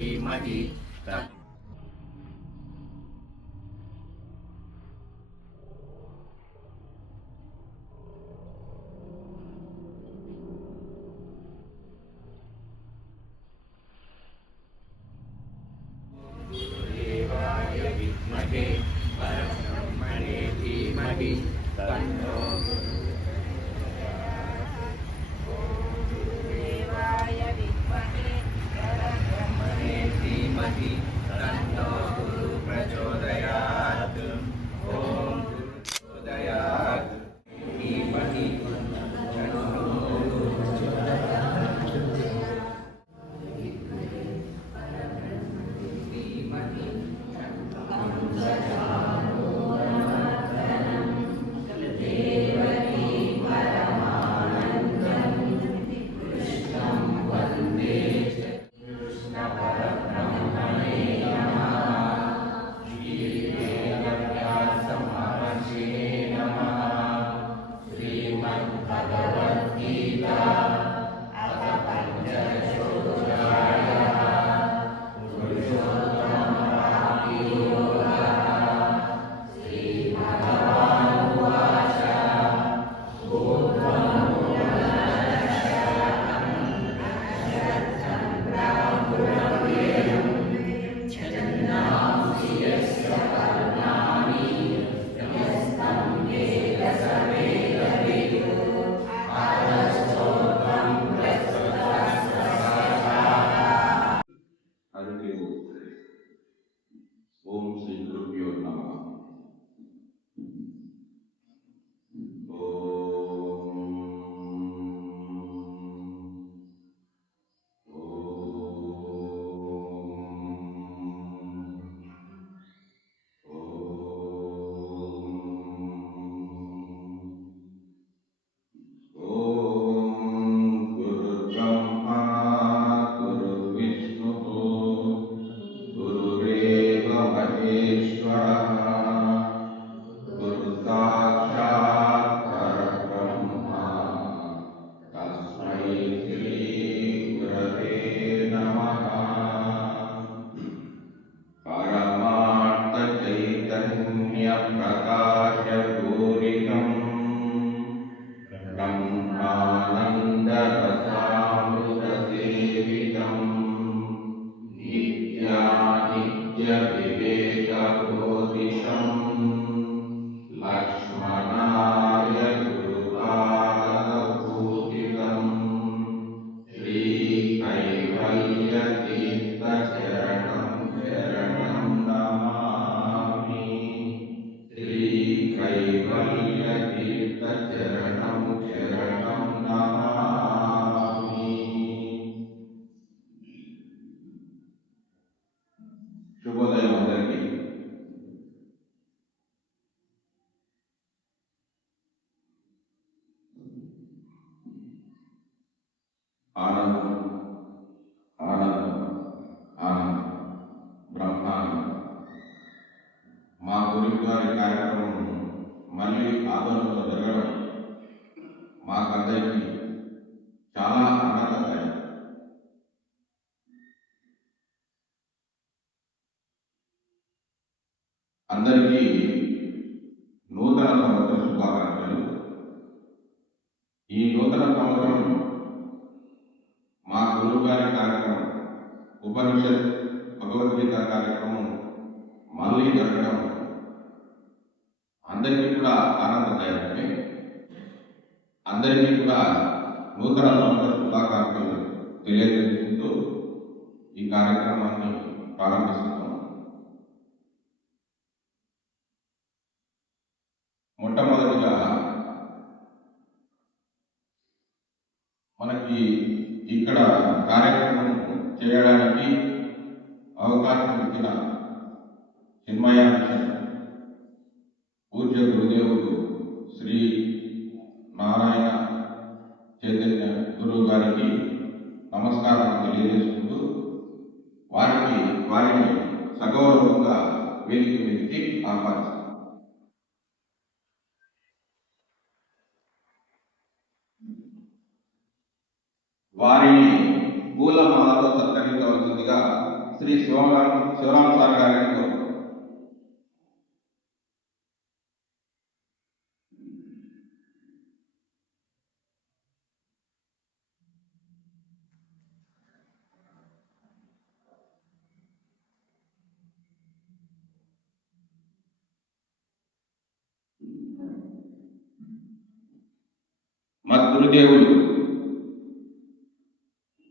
धीमहि तत् देवाय विद्महे परब्रह्मणे धीमहि तन्नो देवाय विद्महे परब्रह्मणे धीमहि तन्नो गुरुः प्रचोदयात्। ॐ प्रचोदयात् धीमहि तन्नो धीमहि हरि ओम श्री गुरुभ्यो नमः। गुरुर्ब्रह्मा गुरुर्विष्णुः गुरुरेव महेश्वरः गुरुसाक्षात् परब्रह्मा तस्मै श्री गुरवे नमः। परमार्थ चैतन्य प्रकाश पूरितम् ब्रह्मानंद रसामृत सेवितम् नित्यानित्य विवेक बोधिशम् लक्ष्मणाय गुरुपादपूजितम् श्री कैवल्य तीर्थ चरणं नमामि। श्री कैवल्य तीर्थ चरणं नमामि। శుభోదయం అందరికీ. ఆనందం ఆనందం ఆనందం బ్రహ్మానందం. మా గురువు గారి కార్యక్రమం మళ్ళీ ఆధ్వర్యంలో జరగడం మాకందరికీ చాలా ఆనందదాయకం. అందరికీ నూతన సంవత్సర శుభాకాంక్షలు. ఈ నూతన సంవత్సరం మా గురువు గారి కార్యక్రమం ఉపనిషత్ భగవద్గీత కార్యక్రమం మళ్ళీ జరగడం అందరికీ కూడా ఆనందదాయకమే. అందరికీ కూడా నూతన సంవత్సర శుభాకాంక్షలు తెలియజేస్తూ ఈ కార్యక్రమాన్ని ప్రారంభిస్తున్నాం. మొట్టమొదటిగా మనకి ఇక్కడ కార్యక్రమం చేయడానికి అవకాశం ఇచ్చిన చిన్మయ మిషన్ పూజ్య గురుదేవుడు శ్రీ నారాయణ చైతన్య గురువు గారికి నమస్కారం తెలియజేసుకుంటూ వారిని సగౌరవంగా వేదిక మీదకి ఆహ్వానిస్తారు. వారిని పూలమాలతో సత్కరించవలసిందిగా శ్రీ శివరాం సార్ గారిని కోరుతున్నాను. గురుదేవులు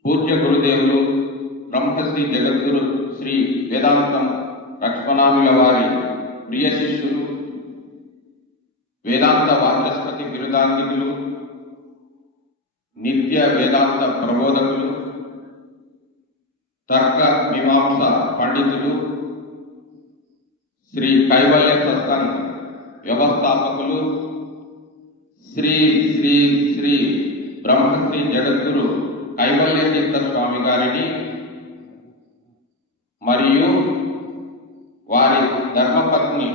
పూజ్య గురుదేవులు బ్రహ్మశ్రీ జగద్గురు శ్రీ వేదాంతం లక్ష్మణానుల వారి ప్రియ శిష్యులు, వేదాంత వాచస్పతి బిరుదాంగితులు, నిత్య వేదాంత ప్రబోధకులు, తర్క మీమాంస పండితులు, శ్రీ కైవల్య సత్సంగ్ వ్యవస్థాపకులు, శ్రీ శ్రీ శ్రీ బ్రహ్మశ్రీ జగద్గురు కైవల్య తీర్థ స్వామి గారిని మరియు వారి ధర్మపత్ని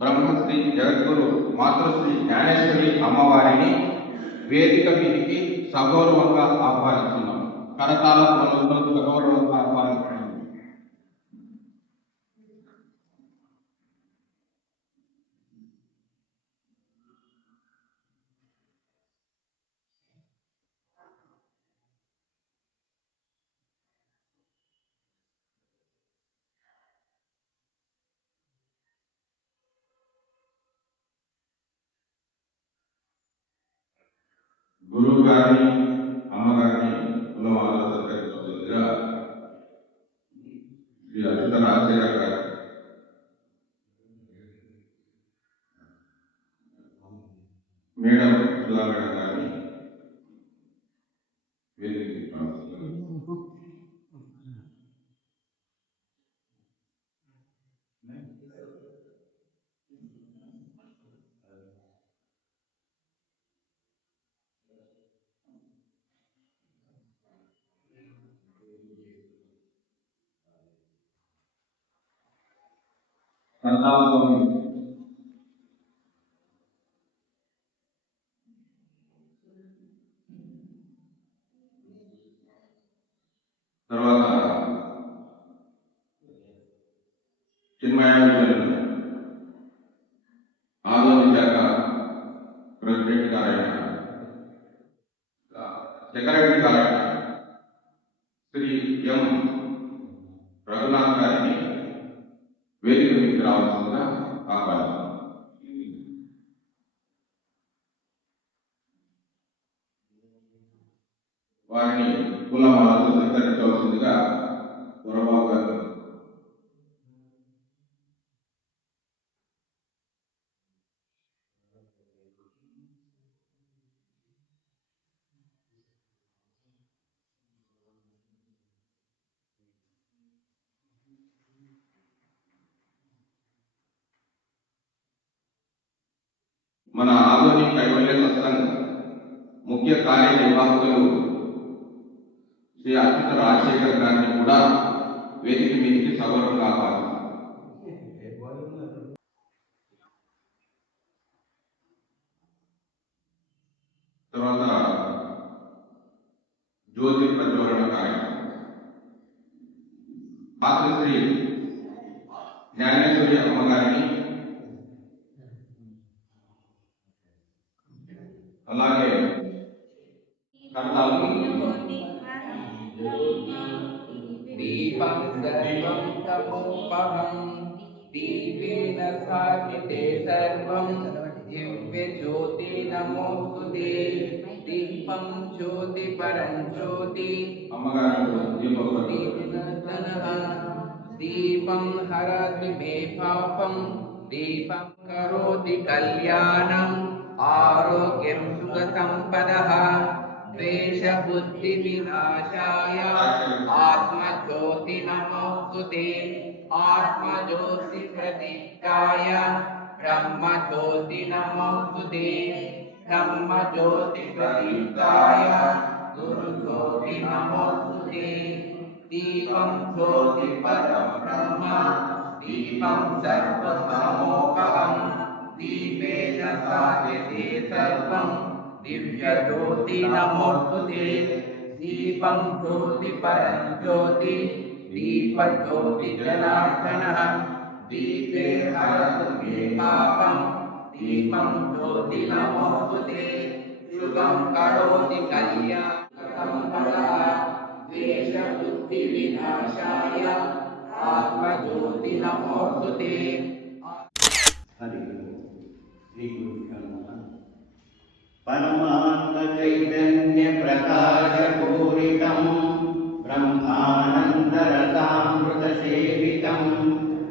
బ్రహ్మశ్రీ జగద్గురు మాతృశ్రీ జ్ఞానేశ్వరి అమ్మవారిని వేదిక మీదికి సగౌరవంగా ఆహ్వానిస్తున్నాం. కరతాళ ధ్వనులతో సగౌరవంగా ఆహ్వానిస్తున్నాం. గురువు గారిని, అమ్మగారిని కులవాళ్ళ సత్కరించవలసిందిగా శ్రీ అచ్యుత రాజశేఖర గారు, మేడం సుధా మేడం గారిని తర్వాత చిన్మయావిషయంలో ఆదోని శాఖ ప్రెసిడెంట్ గారైన సెక్రటరీ గారైన శ్రీ ఎం రఘునాథ్ గారిని వేదిక మీదకి రావాల్సిందిగా ఆహ్వానిస్తున్నాం. వారిని కులమాలతో సత్కరించవలసిందిగా వరబాబు గారు. మన ఆధునిక కైవల్య సత్సంగ్ ముఖ్య కార్యనిర్వాహకులు శ్రీ అచ్యుత రాజశేఖర్ గారిని కూడా వేదిక మీదకి సగౌరవంగా ఆహ్వానిస్తున్నాం. తర్వాత జ్యోతి ప్రజ్వలన కార్యక్రమం మాతృశ్రీ జ్ఞానేశ్వరి అమ్మగారిని, అలాగే దీపం సర్వం తమోపహం దీపేన సాధితే సర్వం దివ్య జ్యోతి నమోస్తుతే దీపం జ్యోతి పరం జ్యోతి అమ్మగారు దీపం హరతి మే పాపం దీపం కరోతి కళ్యాణం ఆరోగ్యం సుఖ సంపదః ద్వేష బుద్ధి వినాశాయ ఆత్మజ్యోతి నమోస్తుతే ఆత్మజ్యోతి ప్రదీప్తాయ బ్రహ్మజ్యోతి నమోస్తుతే బ్రహ్మజ్యోతి ప్రదీప్తాయ గురుజ్యోతి నమోస్తుతే దీపం జ్యోతి పరం బ్రహ్మ దీపం సర్వతమోపహం దీపేన సాధ్యతే సర్వం దివ్య జ్యోతి నమోస్తుతే దీపం జ్యోతి పరం జ్యోతి दीपज्योतिजनार्दनः दीपे हरतु मे पापं दीपं ज्योतिर्नमोऽस्तु ते शुभं करोति कल्याणं फलः द्वेषबुद्धिविनाशाय आत्मज्योतिर्नमोऽस्तु ते हरि श्री गुरुभ्यो नमः। परमानंद चैतन्य प्रकाश पूरितं ब्रह्मानंद रसामृत सेवितं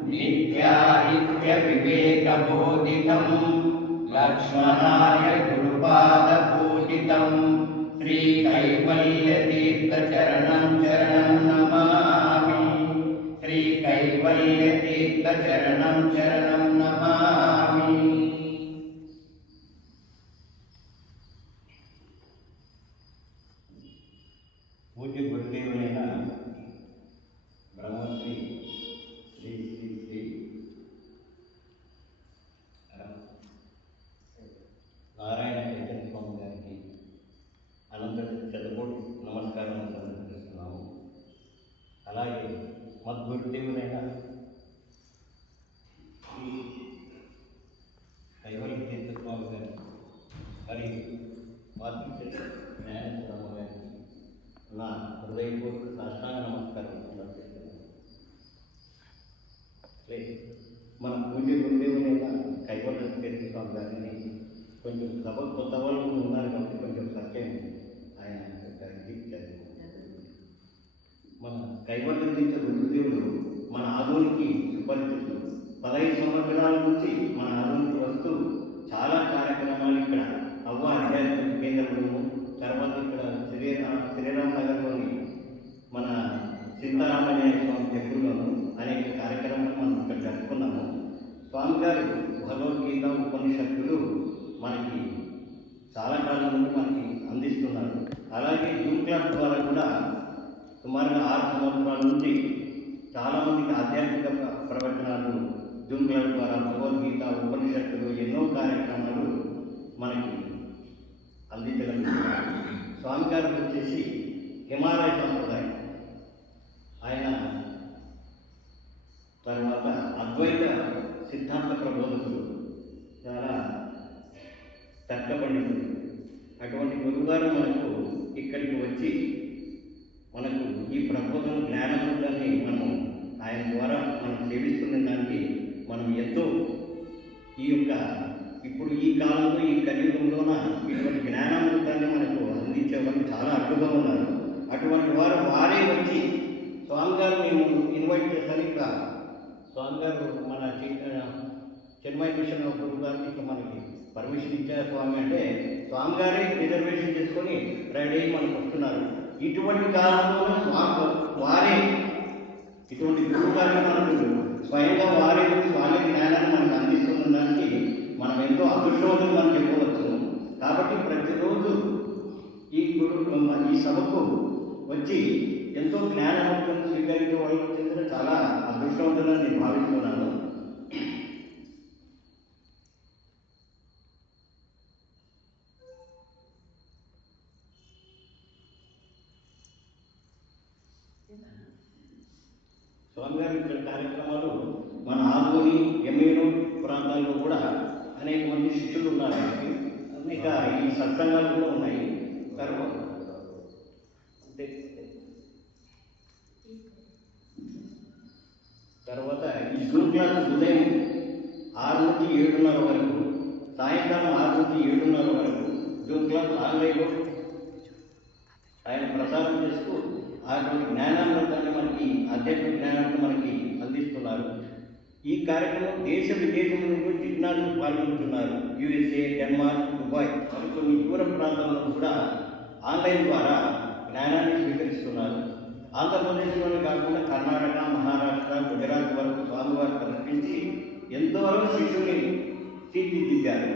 नित्यानित्य विवेक बोधितं लक्ष्मणाय गुरुपाद पूजितं श्री कैवल्य तीर्थ चरणं शरणं नमामि। श्री कैवल्य तीर्थ चरणं शरणं नमामि। पूज्य गुरुदेवुलैన ब्रह्मश्री श्री श्री श्री నారాయణ చైతన్య స్వామి గారికి అనంత శతకోటి నమస్కారాలు సమర్పిస్తున్నాము. అలాగే మద్గురుదేవులైన శ్రీ కైవల్య తీర్థ స్వామి గారికి మరియు మాతృ జ్ఞానేశ్వరమ్మ గారికి నా హృదయపూర్వక సాష్టాంగ నమస్కారం సమర్పిస్తున్నాను. మన పూజ్య గురుదేవులైన కైవల్య తీర్థ స్వామి గారిని కొంచెం సభ కొత్త వాళ్ళు ఉన్నారు కాబట్టి కొంచెం పరిచయం ఆయన మన కైవల్య తీర్థ గురుదేవుడు మన ఆధునికి సుపరిచితులు. 15 సంవత్సరాల నుంచి మన ఆధునికి వస్తూ చాలా కార్యక్రమాలు ఇక్కడ అవ్వ ఆధ్యాత్మిక కేంద్రంలోను, తర్వాత ఇక్కడ శ్రీరామ్ నగర్లోని మన సీతారామయ్య స్వామి టెంపుల్లోను అనేక కార్యక్రమాలు మనం ఇక్కడ జరుపుకున్నాము. స్వామి గారు భగవద్గీత ఉపనిషత్తులు మనకి చాలా కాలం నుండి మనకి అందిస్తున్నారు. అలాగే జూమ్ క్లాస్ ద్వారా కూడా సుమారుగా 6 సంవత్సరాల నుంచి చాలామందికి ఆధ్యాత్మిక ప్రవచనాలు జూమ్ క్లాస్ ద్వారా భగవద్గీత ఉపనిషత్తులు ఎన్నో కార్యక్రమాలు మనకి అందించడం. స్వామి గారు వచ్చేసి హిమాలయ సంప్రదాయం, ఆయన తర్వాత అద్వైత సిద్ధాంత ప్రబోధకులు, చాలా తర్కపండితులు. అటువంటి గురువుగారు మనకు ఇక్కడికి వచ్చి మనకు ఈ ప్రబోధన జ్ఞానమృతాన్ని మనం ఆయన ద్వారా మనం సేవిస్తున్న దానికి మనం ఎంతో ఈ యొక్క ఇప్పుడు ఈ కాలంలో ఈ కలియుగంలోన ఇటువంటి జ్ఞానామృతాన్ని మనకు అందించేవారు చాలా అడ్డుగా ఉన్నారు. అటువంటి వారు వారే వచ్చి స్వామి గారు మేము ఇన్వైట్ చేస్తాను. ఇక స్వామి గారు మన చెన్మై మిషన్ గురువు గారికి ఇట్లా మనకి పర్మిషన్ ఇచ్చారు స్వామి అంటే స్వామి గారే రిజర్వేషన్ చేసుకొని రెడీ అయ్యి మనకు వస్తున్నారు. ఇటువంటి కాలంలో స్వామి వారే ఇటువంటి గురువు గారిని మనకు స్వయంగా వారే స్వామి జ్ఞానాన్ని మనకు అందిస్తున్న దానికి మనం ఎంతో అదృష్టవంతులు మనం చెప్పవచ్చు. కాబట్టి ప్రతిరోజు ఈ ఈ సభకు వచ్చి ఎంతో జ్ఞానాన్ని స్వీకరించే వాళ్ళు చెందిన చాలా అదృష్టవంతులని నేను భావిస్తున్నాను. స్వామి గారి ఇక్కడ కార్యక్రమాలు మన ఆదోని ఎమ్మెను ప్రాంతాల్లో కూడా అనేక మంది శిష్యులు ఉన్నారు. అనేక ఈ సత్సంగాలు కూడా ఉన్నాయి. తర్వాత ఈ జూమ్ క్లాస్ ఉదయం 6 నుంచి 7:30 వరకు, సాయంత్రం 6 నుంచి 7:30 వరకు జూమ్ క్లాస్ ఆన్లైన్లో ఆయన ప్రసారం చేస్తూ అటువంటి జ్ఞానామృతాన్ని మనకి ఆధ్యాత్మిక జ్ఞానాన్ని మనకి అందిస్తున్నారు. ఈ కార్యక్రమం దేశ విదేశం నుండి జిజ్ఞాసులు పాల్గొంటున్నారు. USA, డెన్మార్క్, దుబాయ్ మరికొన్ని దూర ప్రాంతాల్లో కూడా ఆన్లైన్ ద్వారా జ్ఞానాన్ని స్వీకరిస్తున్నారు. ఆంధ్రప్రదేశ్లోనే కాకుండా కర్ణాటక, మహారాష్ట్ర, గుజరాత్ వరకు స్వామివారు ప్రకటించి ఎంతవరకు శిష్యుల్ని తీర్చిదిద్దారు.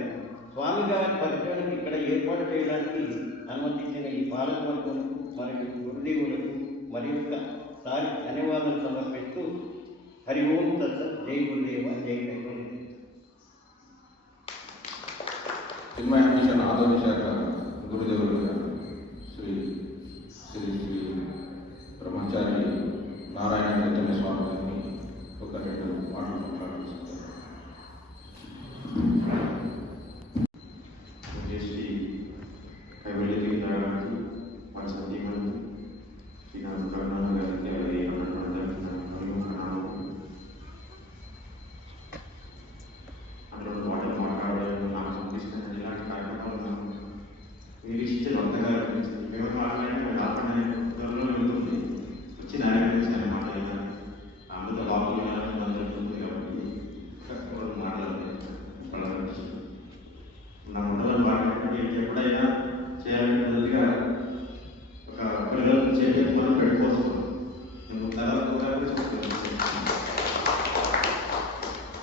స్వామి గారి పరిచయానికి ఇక్కడ ఏర్పాటు చేయడానికి అనుమతించిన ఈ పాలకవర్గం మరియు గురుదేవులకు మరి ఒకసారి ధన్యవాదాలు సమర్పిస్తూ హరి ఓం తత్సత్. జై గురుదేవ, జై కైవల్య. చిన్మయ మిషన్ ఆదోని శాఖ గురుదేవులుగా శ్రీ శ్రీ శ్రీ బ్రహ్మచారి నారాయణ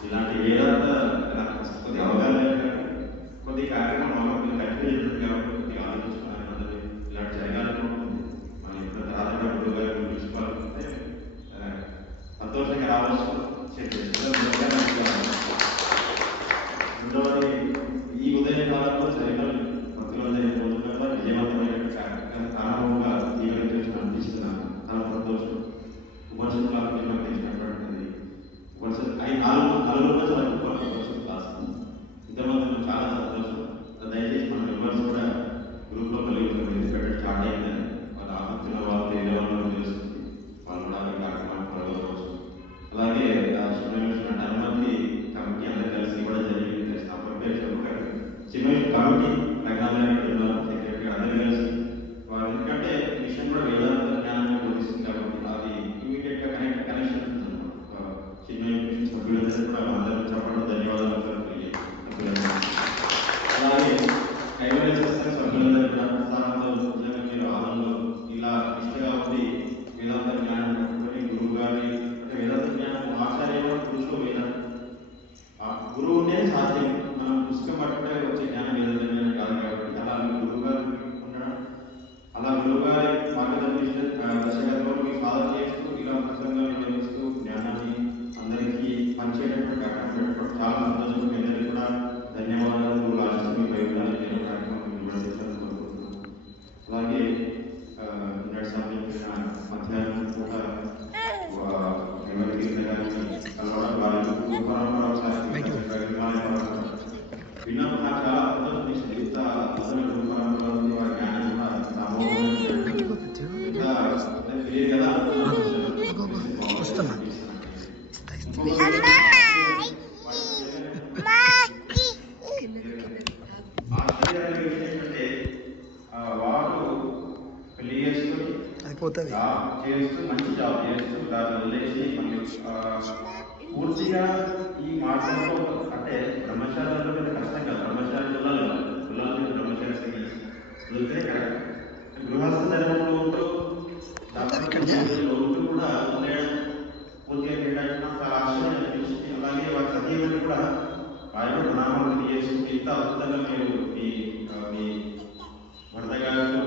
ఇలాంటి వేదాంత కొద్ది అవగాహన కొద్ది కార్యక్రమం కొద్ది కంటిన్యూ కాబట్టి కొద్దిగా ఆలోచించుకున్నాను అందరూ ఇలాంటి జరగాలని ఉంటుంది. మనం ఎప్పుడైతే ఆధారంగా గురువు గారు తీసుకోవాలంటే సంతోషంగా రావచ్చు. రెండవది ఈ ఉదయ కాలంలో జరిగిన భక్తులందరి రోజులలో విజయవంతమైన ప్రారంభంగా జీవనం అనిపిస్తున్నాను. చాలా సంతోషం. ఉపనిషత్తులకు తెలిసినటువంటిది ఉపనిషత్తు 4 రోజులు చాలా గొప్ప ఉపనిషత్తు క్లాస్ ఇంతమంది చాలా సంతోషం. దయచేసి మన మెంబర్స్ కూడా గ్రూప్లో కలిగి స్టార్ట్ అయిందని వాళ్ళ ఆసక్తున్న వాళ్ళు వేరే వాళ్ళు తెలుస్తుంది. వాళ్ళు కూడా ఈ కార్యక్రమాన్ని పాల్గొనవచ్చు. అలాగే హనుమంతి కమిటీ అందరూ కలిసి కూడా జరిగింది. చిన్మయి కమిటీ సెక్రటరీ అందరూ కలిసి వాళ్ళు ఎందుకంటే విషయం కూడా వేదాంత జ్ఞానాన్ని బోధిస్తుంది కాబట్టి అది ఇమీడియట్గా కనెక్షన్ ఉంటుంది అనమాట. చిన్మయి సభ్యులందరూ కూడా అందరూ చెప్పడం ధన్యవాదాలు. అలాగే కైవల్య సత్సంగ సభ్యులందరూ కూడా ప్రసారంలో నిజంగా మీరు ఆనందంలో ఇలా ఇష్టగా ఉంది వేదాంత జ్ఞానం పట్టుకొని గురువు గారిని అంటే వేదాంత జ్ఞానం ఆచార్య పురుషులు వేదాంత గురువునే సాధ్యం. మనం పుస్తకం పట్టుకుంటే వచ్చే జ్ఞానం వేదాంత జ్ఞానం కాదు కాబట్టి అలా గురువు గారు ఉండడం అలా గురువు గారి మార్గదర్శకత్వంలో మీకు సాధన చేస్తూ ఇలా పుస్తకంగా నిర్వహిస్తూ జ్ఞానాన్ని అందరికీ పంచేటటువంటి కార్యక్రమం చాలా సంతోషం. మీ అందరికీ కూడా ధన్యవాదాలు. గురువు ఆశిస్తూ మీ ప్రయోజనాలు కార్యక్రమం కోరుకుంటున్నాను. అలాగే నిన్నటి సంబంధించిన మధ్యాహ్నం కూడా ఎవరికి కలవడం వారి పరంపర విన్నప్పుడు నాకు చాలా సంతోషం ఇస్తుంది. ఇంత అసలు పరంపర ఉంది వారి జ్ఞానం తెలియదు కదా. ఆశ్చర్యాలు ఏంటంటే వాడు పెళ్లి చేసుకుని చేస్తూ మంచి జాబ్ చేస్తూ దాన్ని వదిలేసి మళ్ళీ పూర్తిగా ఈ మార్గంలో అంటే బ్రహ్మచారులలో మీద కష్టం కదా. బ్రహ్మచారి పిల్లలు బ్రహ్మచారి వెళ్తే గృహస్థ ధర్మంలో ఉంటూ లోటు కూడా ఉండడం పూర్తిగా కేటాయించడం చాలా ఆశ్చర్యం అనిపించింది. అలాగే వారి సతీమణి కూడా వారి నామాలు తెలియజేసుకుంటే ఇంత అద్భుతంగా మీరు మీ భర్త గారు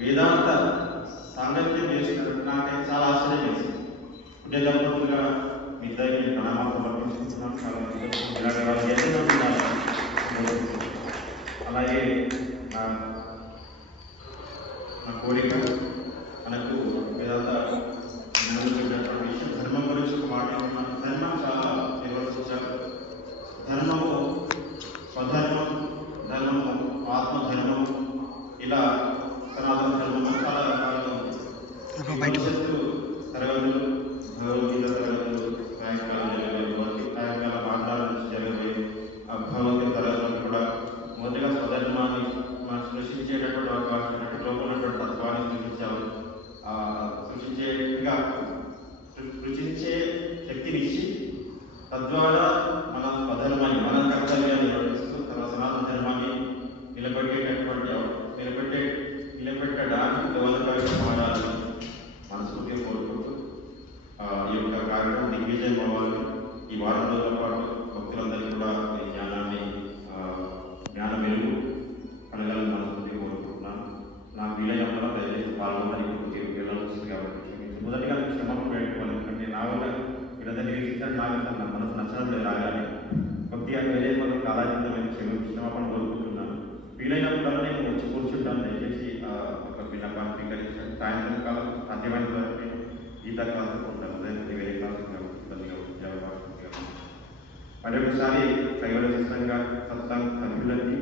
వేదాంత సాంగత్యం చేసినట్టు నాకైతే చాలా ఆశ్చర్యం వేసింది. పుణ్య దంపతులుగా మీ ఇద్దరికి ప్రణామాలు సమర్పించుకుంటున్నాం. చాలా ఇలాంటి వాళ్ళు ఏదైనా ఉన్నారు. అలాగే నా కోరిక మనకు వేదాంత జ్ఞానం విషయం ధర్మం గురించి ఒక మాట ఏమన్నాను. ధర్మం చాలా నిర్వర్తించారు. ధర్మము స్వధర్మం, ధర్మము ఆత్మధర్మము, ఇలా సనాతన ధర్మము చాలా రకాలుగా ఉంది. తరగతులు భగవద్గీత తరగతులు సాయంకాల పాఠాల నుంచి జరిగే భగవద్గీత తరగతులు కూడా మొదటిగా స్వధర్మాన్ని మనం సృష్టించేటటువంటి అవకాశం లోపలటువంటి తత్వాన్ని సృష్టించాము. సృష్టించే శక్తిని ఇచ్చి తద్వారా మన స్వధర్మాన్ని మన కర్తవ్యాన్ని నిర్వహిస్తూ సనాతన ధర్మాన్ని నిలబెట్టడానికి దోహదకారులు మారాలని మనస్ఫూర్తిగా కోరుకుంటూ ఈ యొక్క కార్యక్రమం దిగ్విజయం అవ్వాలని ఈ వారం రోజుల పాటు భక్తులందరికీ కూడా ఈ జ్ఞాన వెలుగు కలగాలని మనస్ఫూర్తిగా కోరుకుంటున్నాను. నాకు వీలైనప్పుడు దయచేసి పాల్గొనడానికి వీళ్ళని వస్తుంది కాబట్టి మొదటిగా క్షమాపణ పెట్టుకోవాలి. ఎందుకంటే నా వల్ల వీళ్ళంతా నిరీక్షించాలి. నాకు నా మనసు నచ్చడం లేదు రాగానే కొద్దిగా వేరే మనం కాలాతీతమైన క్షమాపణ కోరుకుంటున్నాను. వీలైనప్పుడు నేను వచ్చి కూర్చుంటాను. దయచేసి ఒక విన్నపాన్ని స్వీకరించాను. సాయంత్రం కాలం సాధ్యమైన వరకు గీతా క్లాసులు ఉంటాను. అదే వేరే క్లాసులు మరొకసారి కైవల్య సత్సంగ సభ్యులకి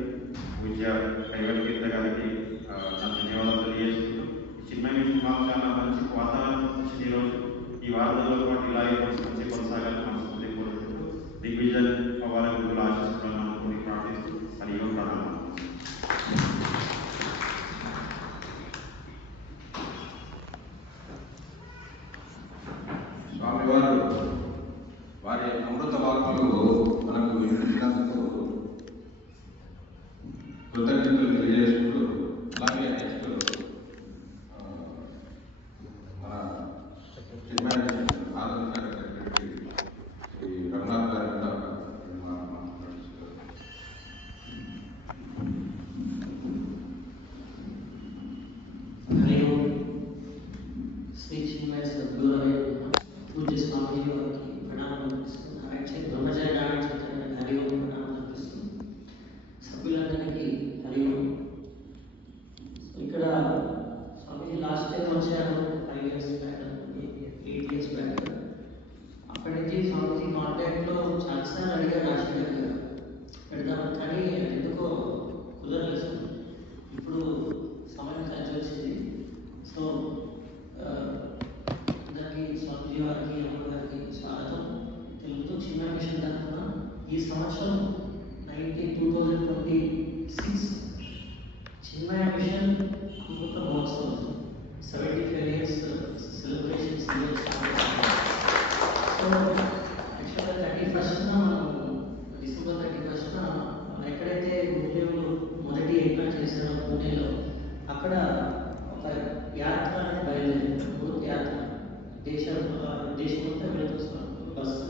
పూజ్య కైవల్య కీర్త గారికి నా ధన్యవాదాలు తెలియజేస్తూ చిన్మయి చాలా మంచి వాతావరణం ఈరోజు ఈ వారంలో పాటు ఇలాగే మంచి కొనసాగాలని మనస్ఫూర్తి కోరుకుంటూ దిగ్విజయ్ అవ్వాలని గురువులు ఆశిస్తున్నాను అనుకుని ప్రార్థిస్తూ మరియు ప్రణామం. స్వామివారు వారి అమృత వాక్కులు మనకు వినిపించినందుకు కృతజ్ఞతలు తెలియజేసుకుంటూ అలాగే నెక్స్ట్ మన చిన్మయ ఆరోగ్య సెక్రటరీ శ్రీ రఘునాథ్ గారు స్వామిజీ వారికి అమ్మగారికి స్వాగతం తెలుపుతూ చిన్న మిషన్ తరఫున ఈ సంవత్సరం 2026 చిన్మయ మిషన్ అమృత మహోత్సవం 75 years సెలబ్రేషన్స్. సో యాక్చువల్గా 31st మనం డిసెంబర్ 31st ఎక్కడైతే గురుదేవులు మొదటి యజ్ఞం చేశారో పూణేలో, అక్కడ ఒక యాత్ర అనేది బయలుదేరింది. అమృత యాత్ర దేశమంతా వెళుతున్నాం బస్సు.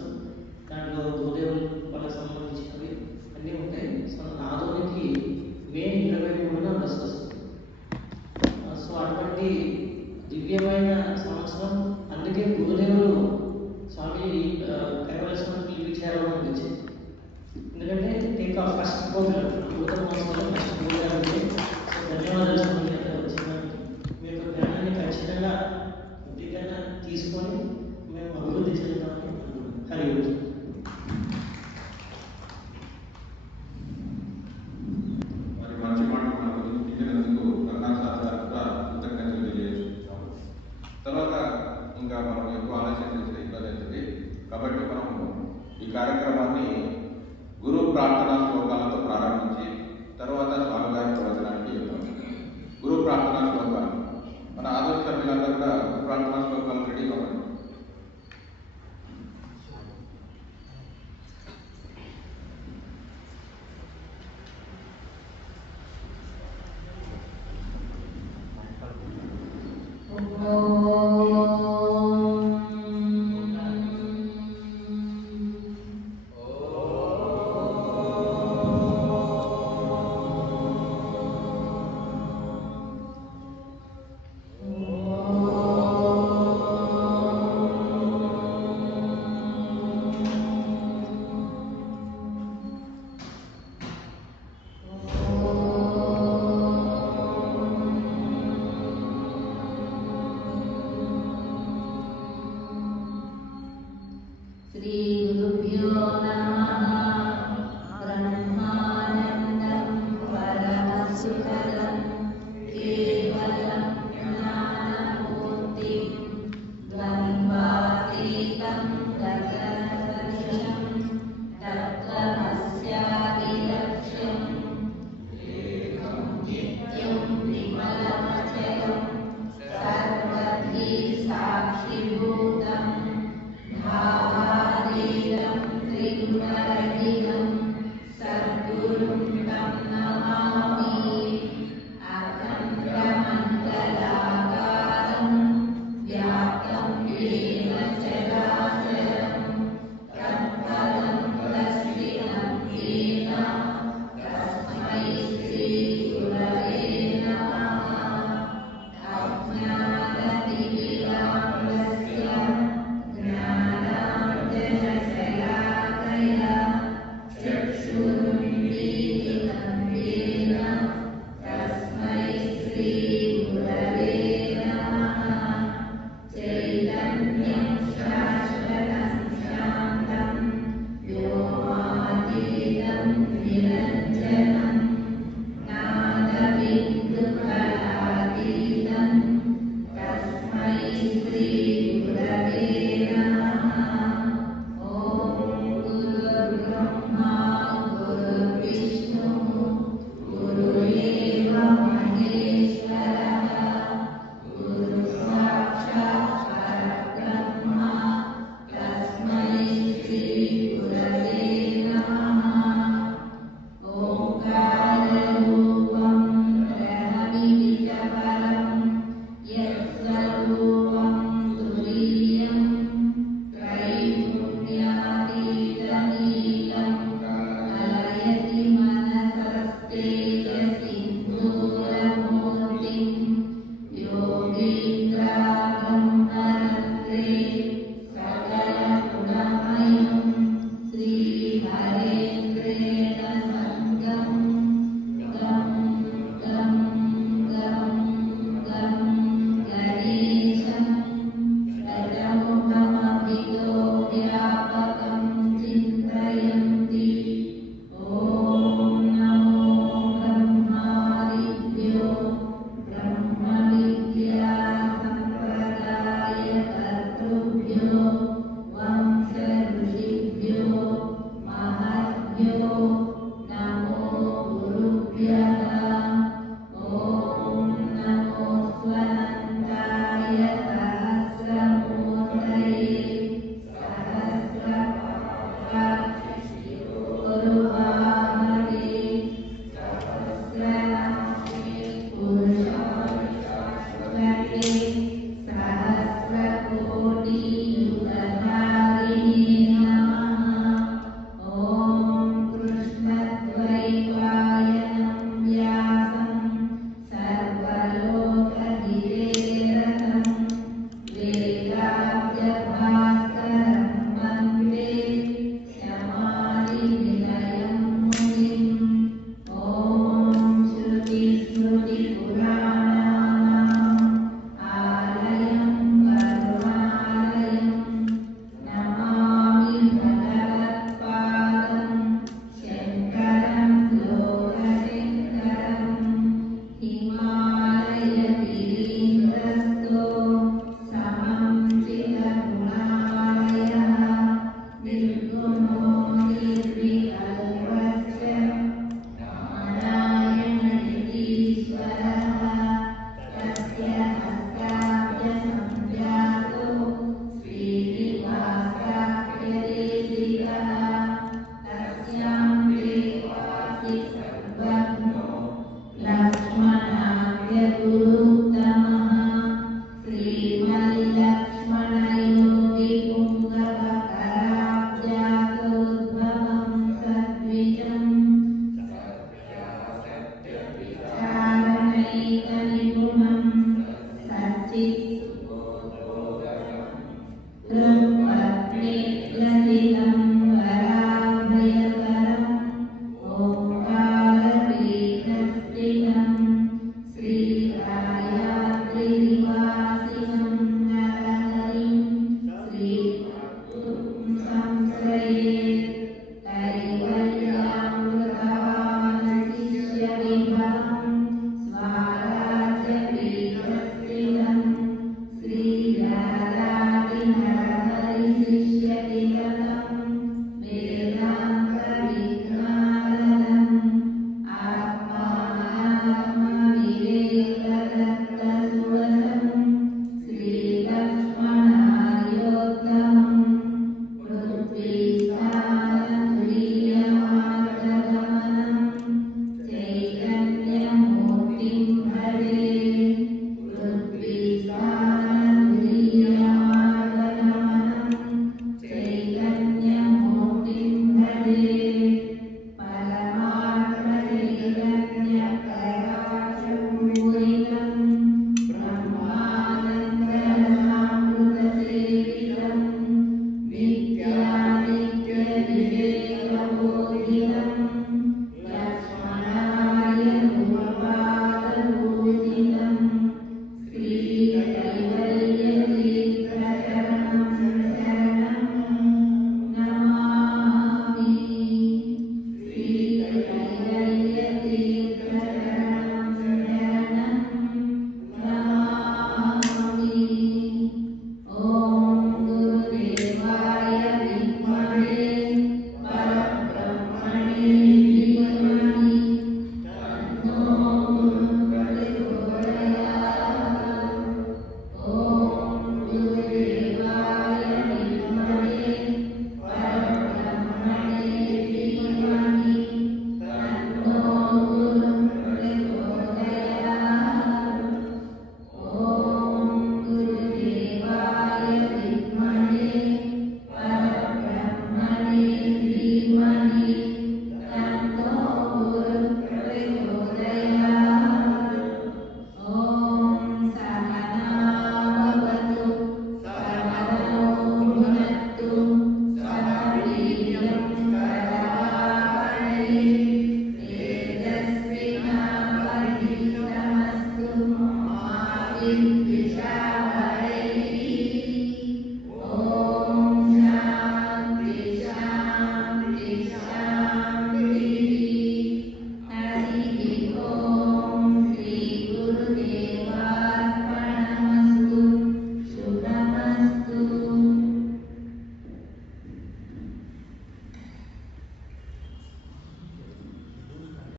దాంట్లో గురుదేవులు వాళ్ళకి సంబంధించినవి అన్నీ ఉంటాయి. సో నాదోనికి మే 23న బస్సు వస్తుంది. సో అటువంటి దివ్యమైన సంవత్సరం. అందుకే గురుదేవులు స్వామి కైవల్యస్వామి పిలిపించారు అనిపించింది. ఎందుకంటే టేక్ ఆఫ్ ఫస్ట్ ప్రోగ్రామ్ అమృత మహోత్సవం ఫస్ట్ ప్రోగ్రామ్ ఉంది. సో ధన్యవాదాలు స్వామి అక్కడ వచ్చినందుకు. మీ యొక్క జ్ఞానాన్ని ఖచ్చితంగా కొద్దిగా తీసుకొని మేము అభివృద్ధి చెందుతామని అనుకుంటున్నాం. హరి ఓం. మరి మంచి మాట మనకు ఇచ్చినందుకు ప్రకాష్ సార్ గారు కూడా కృతజ్ఞతలు తెలియజేస్తున్నాము. తర్వాత ఇంకా మనం ఎక్కువ ఆలస్యం చేస్తే ఇబ్బంది అవుతుంది కాబట్టి మనం ఈ కార్యక్రమాన్ని గురు ప్రార్థనా శ్లోకాలతో ప్రారంభించి